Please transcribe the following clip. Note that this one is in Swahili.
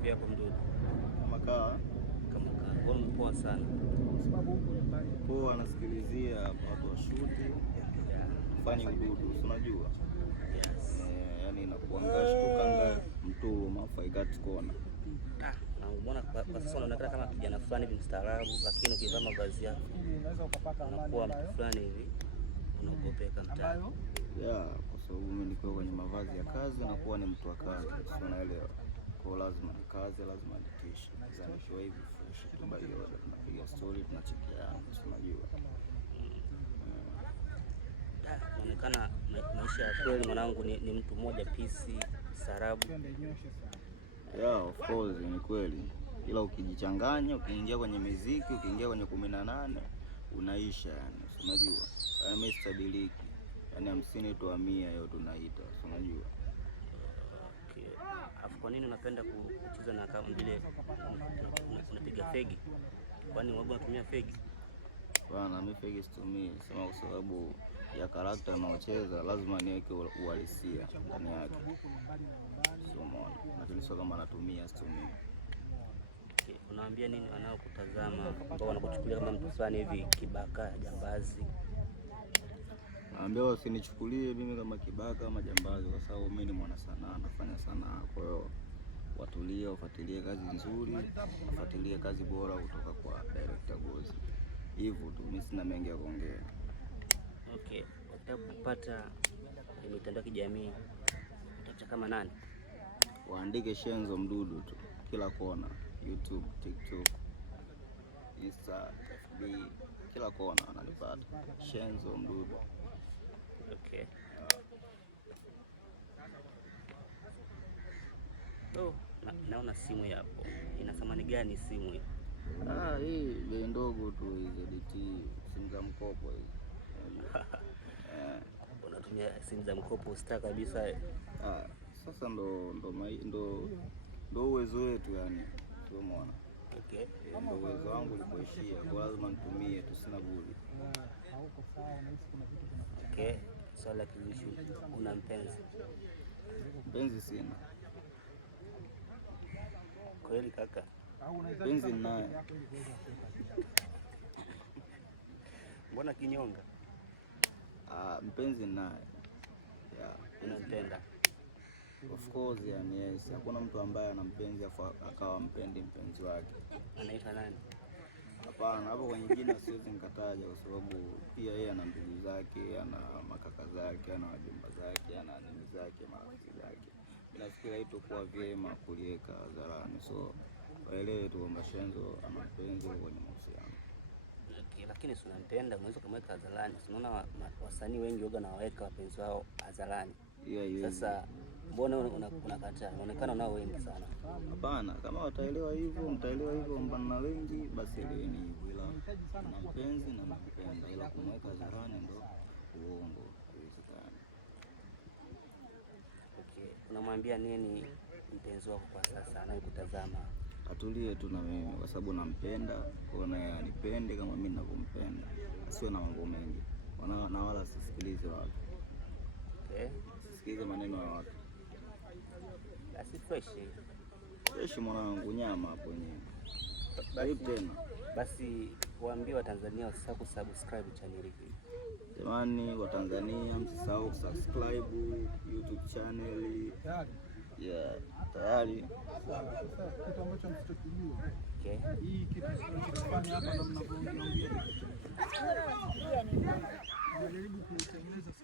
vipi hapo Mdudu? Kama kaa poa sana. Poa, anasikilizia watu wa shuti fanye ududu, unajua? Yes. Yani inakuangash tukanga mtu mafaikati kona. Na umeona kwa sasa unaonekana kama kijana fulani hivi mstaarabu, lakini ukivaa mavazi yako unakuwa mtu fulani hivi unaogopeka mtaani. Kwa sababu mimi niko kwenye mavazi ya kazi na kuwa ni mtu wa kazi, sio, unaelewa? Kwa lazima ni kazi, lazima nitishe. Sasa nikiwa hivi fresh tu by order, tunapiga story, tunachekeana, unajua. Inaonekana maisha ya kweli mwanangu ni mtu mmoja pisi sarabu. Of course ni kweli. Ila ukijichanganya, ukiingia kwenye muziki, ukiingia kwenye 18 unaisha, yani unajua. Mimi stabiliki. Yani 50 tu 100 hiyo tunaita, unajua. Okay. Afu kwa nini unapenda kucheza na kama vile unapiga fegi? Kwani wewe unatumia fegi? Bwana, mimi fegi situmii, sema kwa sababu ya karakta naocheza lazima niweke uhalisia ndani yake. Sio mbona, lakini sio kama natumia, situmii. Okay. Unawaambia nini wanaokutazama ambao wanakuchukulia kama mtu fulani hivi kibaka, jambazi? Naambia wasinichukulie mimi kama kibaka ama jambazi, kwa sababu mimi ni mwana sanaa, nafanya sanaa. Kwa hiyo watulie, wafuatilie kazi nzuri, wafuatilie kazi bora kutoka kwa director Gozi. Hivyo tu, mimi sina mengi ya kuongea. Okay, ukitaka kupata mitandao ya kijamii utacha kama nani? Waandike Shenzo Mdudu tu, kila kona, YouTube, TikTok, Insta, FB, kila kona ananipata Shenzo Mdudu. Okay. Naona simu yapo. Ina thamani gani simu hii? Hii bei ndogo tu, hizo DT, simu za mkopo hizi. Unatumia simu za mkopo star kabisa. Sasa ndo uwezo wetu, yani sio muona. Okay. Ndo uwezo wangu ulipoishia, kwa lazima nitumie tu, sina budi. Okay. Swala kilishu, una mpenzi? Mpenzi sina. Kweli kaka? Mpenzi naye. Mbona kinyonga? Mpenzi naye. Unampenda? Of course, yani yes. Hakuna mtu ambaye ana mpenzi akawa mpendi mpenzi wake. Anaitwa nani? Hapana, hapo kwenye jina siwezi nikataja, kwa sababu pia yeye ana ndugu zake, ana makaka zake, ana wajomba zake, ana nini zake, marafiki zake. Nafikiri haitakuwa vyema kuliweka hadharani, so waelewe tu kwamba Shenzo ana mpenzi kwenye mahusiano. Okay, lakini si unampenda, unaweza kumweka hadharani. Unaona wasanii wengi waga nawaweka wapenzi wao hadharani. Sasa mbona unakataa? Unaonekana nao wengi sana. Hapana, kama wataelewa hivyo, mtaelewa hivyo kwamba na wengi, basi eleweni hivyo. Ila na mpenzi na nampenda, ila kumweka hadharani ndo uongo, haiwezekani. Okay, unamwambia nini mpenzi wako kwa sasa anayekutazama? Atulie tu na mimi, kwa sababu nampenda, kuona anipende kama mimi ninavyompenda. Asiwe na mambo mengi. Na wala sisikilize watu. Okay. Sisikilize maneno ya watu. Basi fresh mwanangu, nyama hapo nyingi. Karibu tena. Basi waambie Watanzania wasisahau kusubscribe channel hii. Jamani wa Tanzania, msisahau kusubscribe YouTube channel. Tayari. Kitu ambacho msichokijua. Okay. Hii kitu tunachofanya hapa ndo mnavyoona